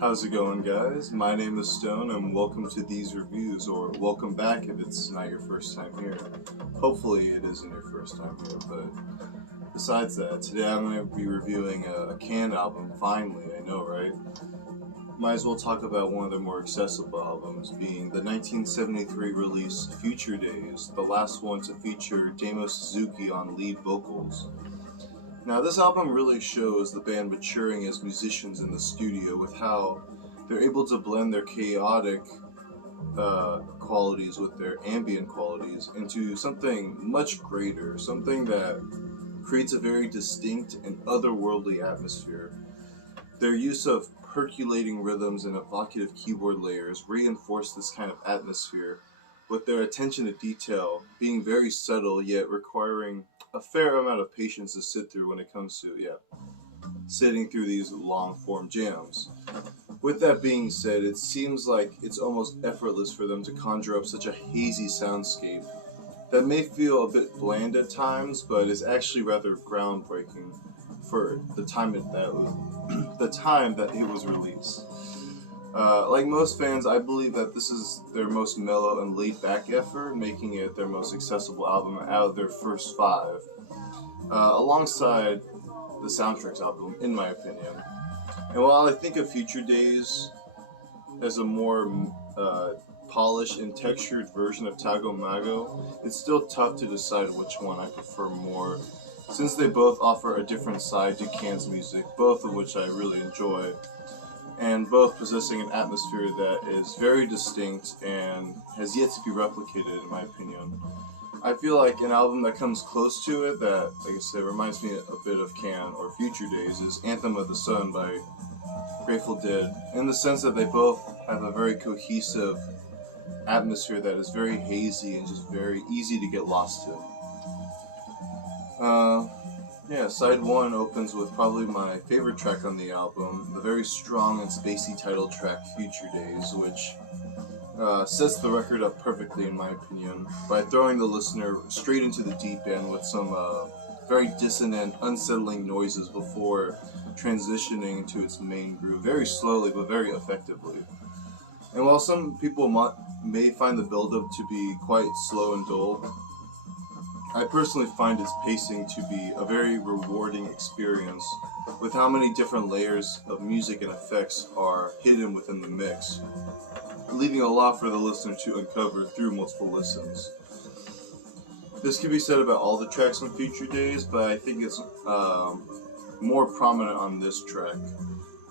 How's it going, guys? My name is Stone, and welcome to these reviews, or welcome back if it's not your first time here. Hopefully, it isn't your first time here, but besides that, today I'm going to be reviewing a Can album, finally, I know, right? Might as well talk about one of their more accessible albums, being the 1973 release Future Days, the last one to feature Damo Suzuki on lead vocals. Now, this album really shows the band maturing as musicians in the studio with how they're able to blend their chaotic qualities with their ambient qualities into something much greater, something that creates a very distinct and otherworldly atmosphere. Their use of percolating rhythms and evocative keyboard layers reinforce this kind of atmosphere, with their attention to detail being very subtle yet requiring a fair amount of patience to sit through when it comes to, sitting through these long form jams. With that being said, it seems like it's almost effortless for them to conjure up such a hazy soundscape that may feel a bit bland at times, but is actually rather groundbreaking for the time the time that it was released. Like most fans, I believe that this is their most mellow and laid-back effort, making it their most accessible album out of their first five, alongside the Soundtracks album, in my opinion. And while I think of Future Days as a more polished and textured version of Tago Mago, it's still tough to decide which one I prefer more, since they both offer a different side to Can's music, both of which I really enjoy, and both possessing an atmosphere that is very distinct and has yet to be replicated, in my opinion. I feel like an album that comes close to it, that, like I said, reminds me a bit of Can or Future Days, is Anthem of the Sun by Grateful Dead, in the sense that they both have a very cohesive atmosphere that is very hazy and just very easy to get lost in. Side one opens with probably my favorite track on the album, the very strong and spacey title track Future Days, which sets the record up perfectly, in my opinion, by throwing the listener straight into the deep end with some very dissonant, unsettling noises before transitioning into its main groove, very slowly but very effectively. And while some people may find the build-up to be quite slow and dull, I personally find its pacing to be a very rewarding experience, with how many different layers of music and effects are hidden within the mix, leaving a lot for the listener to uncover through multiple listens. This can be said about all the tracks on Future Days, but I think it's more prominent on this track.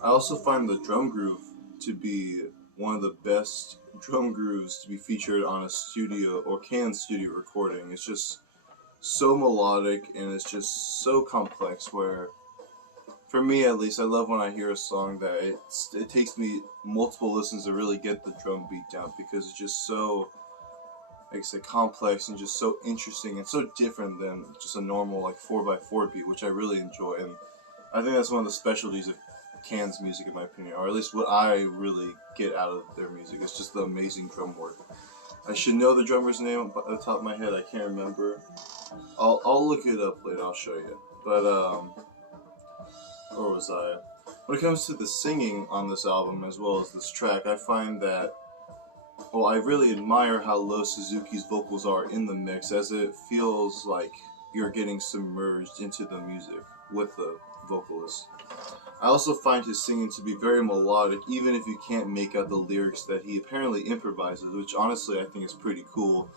I also find the drum groove to be one of the best drum grooves to be featured on a studio or Can studio recording. It's just so melodic and it's just so complex, where for me at least, I love when I hear a song that it takes me multiple listens to really get the drum beat down, because it's just so, like I said, complex and just so interesting and so different than just a normal like 4x4 beat, which I really enjoy. And I think that's one of the specialties of Can's music, in my opinion, or at least what I really get out of their music. It's just the amazing drum work. I should know the drummer's name at the top of my head. I can't remember. I'll look it up later. I'll show you. But where was I? When it comes to the singing on this album as well as this track, I find that, well, I really admire how low Suzuki's vocals are in the mix, as it feels like you're getting submerged into the music with the vocalist. I also find his singing to be very melodic, even if you can't make out the lyrics that he apparently improvises, which honestly I think is pretty cool.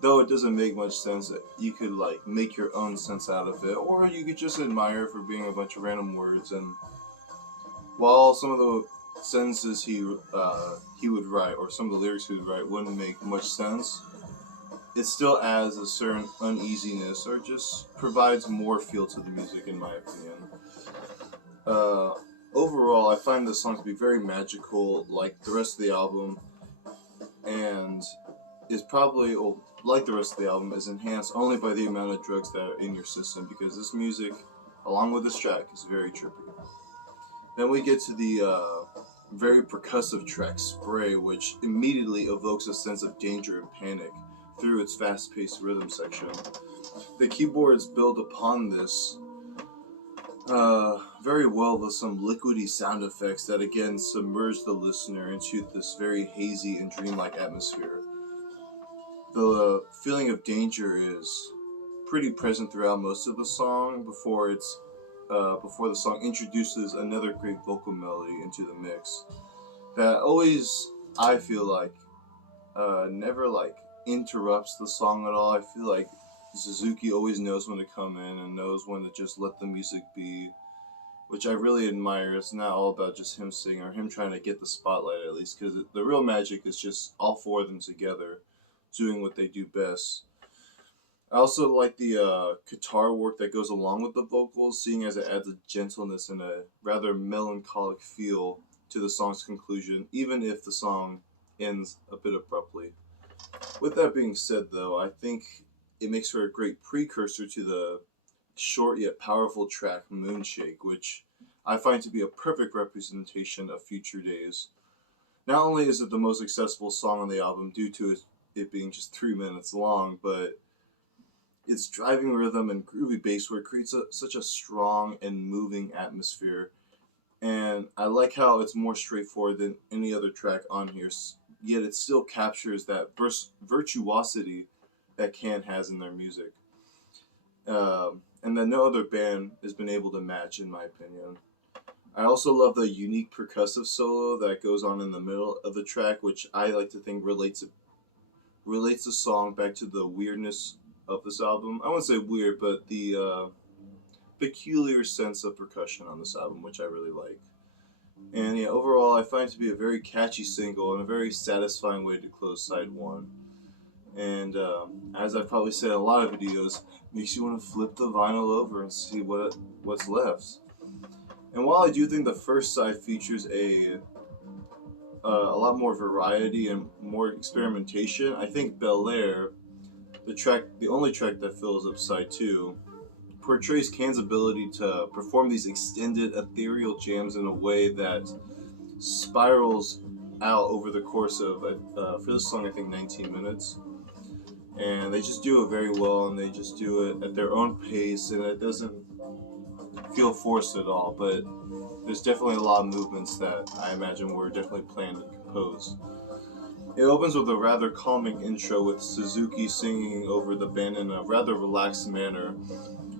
Though it doesn't make much sense, you could like make your own sense out of it, or you could just admire it for being a bunch of random words. And while some of the sentences he would write, or some of the lyrics he would write, wouldn't make much sense, it still adds a certain uneasiness, or just provides more feel to the music, in my opinion. Overall, I find this song to be very magical, like the rest of the album, and is probably, well, like the rest of the album, is enhanced only by the amount of drugs that are in your system, because this music, along with this track, is very trippy. Then we get to the very percussive track, Spray, which immediately evokes a sense of danger and panic through its fast-paced rhythm section. The keyboards build upon this very well with some liquidy sound effects that again submerge the listener into this very hazy and dreamlike atmosphere. The feeling of danger is pretty present throughout most of the song before the song introduces another great vocal melody into the mix that always, I feel like, never like interrupts the song at all. I feel like Suzuki always knows when to come in and knows when to just let the music be, which I really admire. It's not all about just him singing or him trying to get the spotlight, at least, because the real magic is just all four of them together doing what they do best. I also like the guitar work that goes along with the vocals, seeing as it adds a gentleness and a rather melancholic feel to the song's conclusion, even if the song ends a bit abruptly. With that being said, though, I think it makes for a great precursor to the short yet powerful track Moonshake, which I find to be a perfect representation of Future Days. Not only is it the most accessible song on the album due to it being just 3 minutes long, but its driving rhythm and groovy bass work creates such a strong and moving atmosphere. And I like how it's more straightforward than any other track on here, yet it still captures that virtuosity that Can has in their music. And that no other band has been able to match, in my opinion. I also love the unique percussive solo that goes on in the middle of the track, which I like to think relates the song back to the weirdness of this album. I wouldn't say weird, but the peculiar sense of percussion on this album, which I really like. And yeah, overall, I find it to be a very catchy single and a very satisfying way to close side one. And as I've probably said in a lot of videos, makes you want to flip the vinyl over and see what's left. And while I do think the first side features a lot more variety and more experimentation, I think Bel Air, the only track that fills up side two, portrays Can's ability to perform these extended ethereal jams in a way that spirals out over the course of, for this song, I think 19 minutes. And they just do it very well, and they just do it at their own pace, and it doesn't feel forced at all, but there's definitely a lot of movements that I imagine were definitely planned and composed. It opens with a rather calming intro with Suzuki singing over the band in a rather relaxed manner,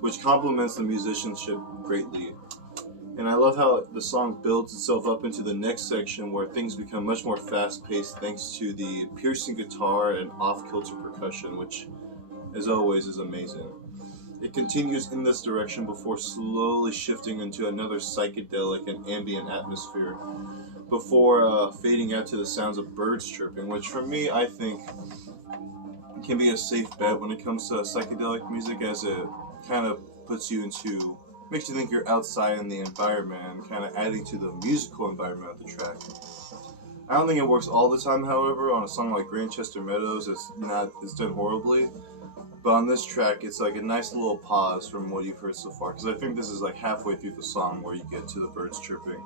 which complements the musicianship greatly. And I love how the song builds itself up into the next section where things become much more fast-paced thanks to the piercing guitar and off-kilter percussion, which, as always, is amazing. It continues in this direction before slowly shifting into another psychedelic and ambient atmosphere before fading out to the sounds of birds chirping, which for me, I think, can be a safe bet when it comes to psychedelic music, as it kind of makes you think you're outside in the environment and kind of adding to the musical environment of the track. I don't think it works all the time, however. On a song like Grantchester Meadows, it's done horribly. But on this track, it's like a nice little pause from what you've heard so far, because I think this is like halfway through the song where you get to the birds chirping.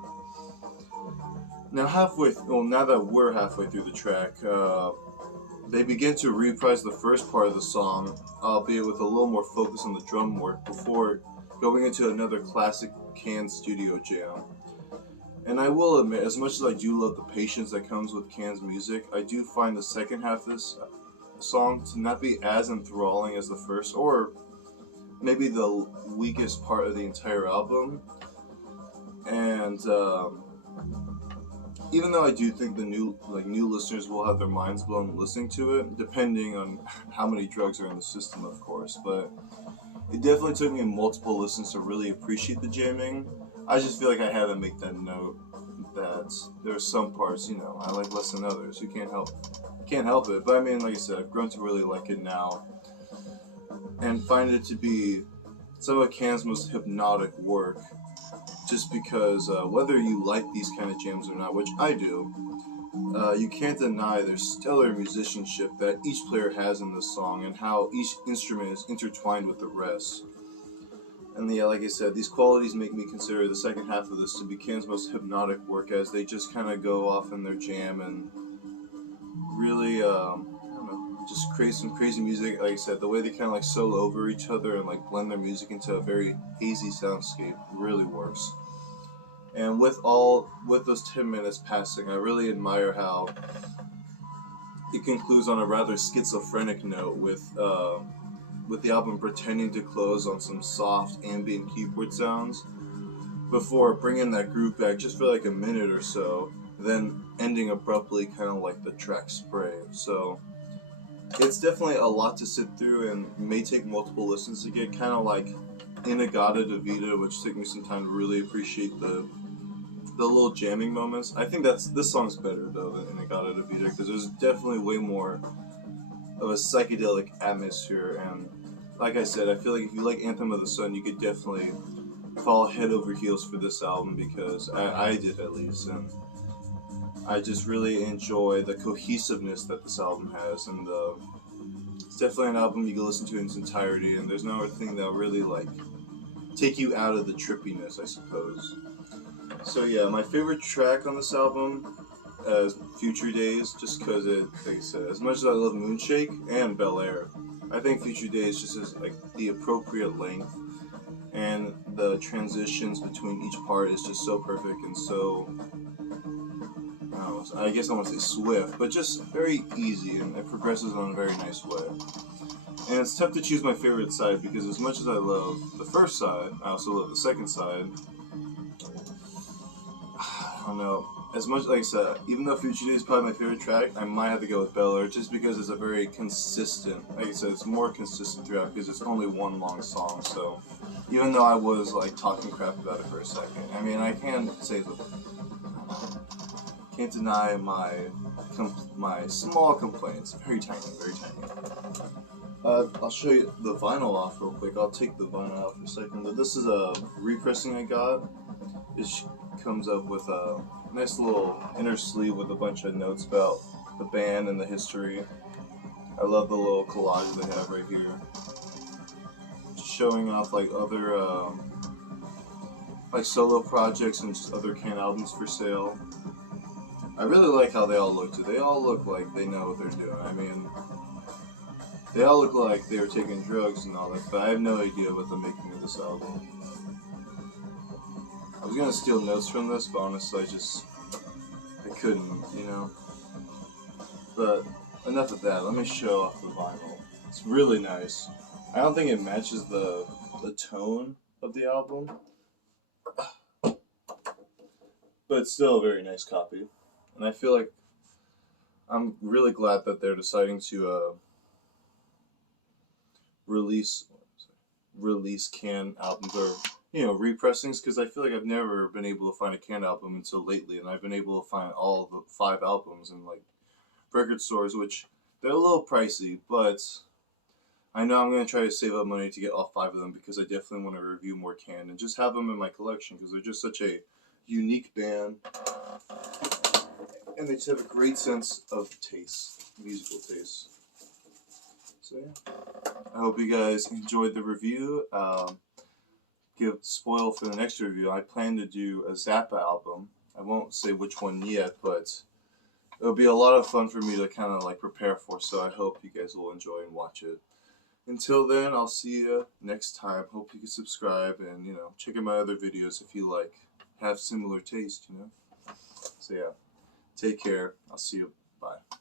Now now that we're halfway through the track, they begin to reprise the first part of the song, albeit with a little more focus on the drum work, before going into another classic Can studio jam. And I will admit, as much as I do love the patience that comes with Can's music, I do find the second half of this song to not be as enthralling as the first, or maybe the weakest part of the entire album. And even though I do think the new listeners will have their minds blown listening to it, depending on how many drugs are in the system, of course. But it definitely took me multiple listens to really appreciate the jamming. I just feel like I had to make that note that there's some parts, I like less than others. You can't help it. But I mean, like I said, I've grown to really like it now, and find it to be some of Can's most hypnotic work. Just because whether you like these kind of jams or not, which I do, you can't deny their stellar musicianship that each player has in this song and how each instrument is intertwined with the rest. And yeah, like I said, these qualities make me consider the second half of this to be Can's most hypnotic work, as they just kind of go off in their jam and really, just create some crazy music. Like I said, the way they kind of like solo over each other and like blend their music into a very hazy soundscape really works. And with those 10 minutes passing, I really admire how it concludes on a rather schizophrenic note with the album pretending to close on some soft ambient keyboard sounds before bringing that groove back just for like a minute or so, then ending abruptly, kind of like the track Spray. So it's definitely a lot to sit through and may take multiple listens to get, kind of like Inagata de Vida, which took me some time to really appreciate the little jamming moments. I think this song's better though than Inagata de Vida, because there's definitely way more of a psychedelic atmosphere, and like I said, I feel like if you like Anthem of the Sun, you could definitely fall head over heels for this album, because I did at least, and I just really enjoy the cohesiveness that this album has, and it's definitely an album you can listen to in its entirety, and there's no other thing that'll really like take you out of the trippiness, I suppose. So yeah, my favorite track on this album is Future Days, just because it, like I said, as much as I love Moonshake and Bel Air, I think Future Days just is like the appropriate length, and the transitions between each part is just so perfect and so, I guess I want to say swift, but just very easy, and it progresses in a very nice way. And it's tough to choose my favorite side, because as much as I love the first side, I also love the second side. I don't know. As much, like I said, even though Future Days is probably my favorite track, I might have to go with Bel Air, just because it's a very consistent, like I said, it's more consistent throughout, because it's only one long song. So even though I was like talking crap about it for a second, I mean, I can say that, can't deny my small complaints. Very tiny, very tiny. I'll show you the vinyl off real quick. I'll take the vinyl out for a second. But this is a repressing I got. It comes up with a nice little inner sleeve with a bunch of notes about the band and the history. I love the little collage they have right here, just showing off like other like solo projects and just other Can albums for sale. I really like how they all look too. They all look like they know what they're doing. I mean, they all look like they were taking drugs and all that, but I have no idea what the making of this album. I was gonna steal notes from this, but honestly, I couldn't, you know. But enough of that. Let me show off the vinyl. It's really nice. I don't think it matches the tone of the album, but it's still a very nice copy. And I feel like I'm really glad that they're deciding to release Can albums, or repressings, because I feel like I've never been able to find a Can album until lately, and I've been able to find all the 5 albums in like record stores, which they're a little pricey, but I know I'm going to try to save up money to get all 5 of them, because I definitely want to review more Can and just have them in my collection, because they're just such a unique band, and they just have a great sense of taste, musical taste. So yeah, I hope you guys enjoyed the review. Spoil for the next review, I plan to do a Zappa album. I won't say which one yet, but it'll be a lot of fun for me to kind of like prepare for, so I hope you guys will enjoy and watch it. Until then, I'll see you next time. Hope you can subscribe and, check out my other videos if you have similar taste, So yeah, take care. I'll see you. Bye.